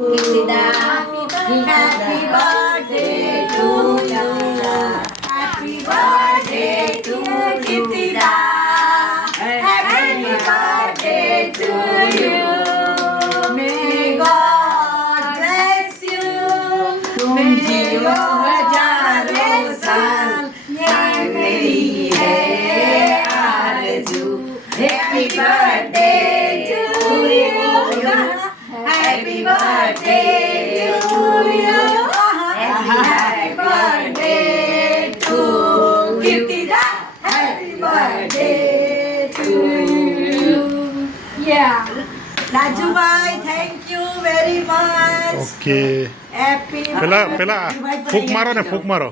Happy birthday to you. Happy birthday to Kitida. Happy birthday to you. May God bless you. तुम जियो हजारों साल ये मेरी है आरज़ू. Happy birthday to you. Happy birthday to you. Happy birthday to Kitida. Happy birthday to you. Yeah. Rajubhai, thank you very much. Okay Happy પેલા ફૂક મારો ને ફૂક મારો.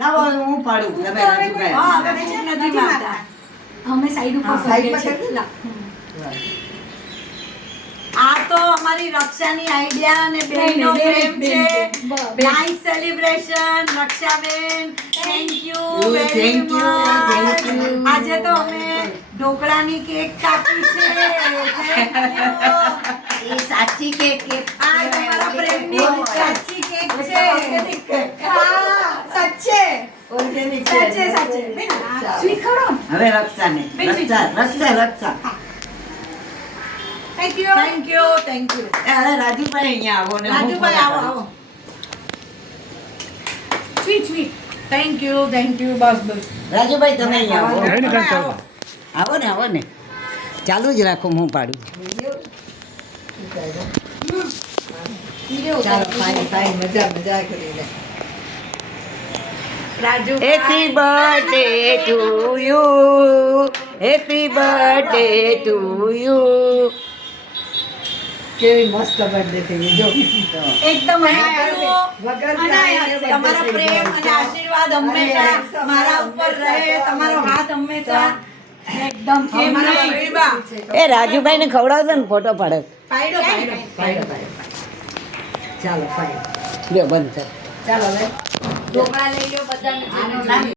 લાવો હું પાડું તમે રાજુભાઈ. હા, હવે ફૂક નથી મારતા. અમે સાઈડ ઉપર સાઈડ કરીએ પર છીએ. આ તો અમારી રક્ષાની આઈડિયા અને બેનનો પ્રેમ છે. Nice celebration Rakshaben. Thank you very Thank you, thank much. you. આજે તો અમે ઢોકળાની કેક કાપી છે. Thank you. એ સાચી કેક આ તમારા પ્રેમની સાચી કેક છે. હા, સાચે. સાચે. બેન, સ્વીટ ખવડો. હવે રક્ષાને રક્ષા થેન્ક યુ. અરે રાજુભાઈ અહીંયા આવો ને હું રાજુભાઈ આવો ફોન આવો. સ્વીટ. Thank you. બસ. રાજુભાઈ તમે અહીંયા આવો જઈને કાંઈ ચાલો. આવો ને ચાલુ જ રાખો હું પાડું ચાલો ફાઈન મજા કરી લે Rajubhai. Happy birthday to you happy birthday to you કેવી મસ્ત બર્થડે થઈ જો એકદમ અનાયાસ. તમારા પ્રેમ અને આશીર્વાદ હંમેશા મારા ઉપર રહે. તમારો હાથ હંમેશા એકદમ કેમ નહીં. એ રાજુભાઈ ને ખવડાવતો ને ફોટો પાડે પાડો. ચાલો ફાઈન બંધ કર ચાલો હવે ઢોકળા લઈ લો બધા.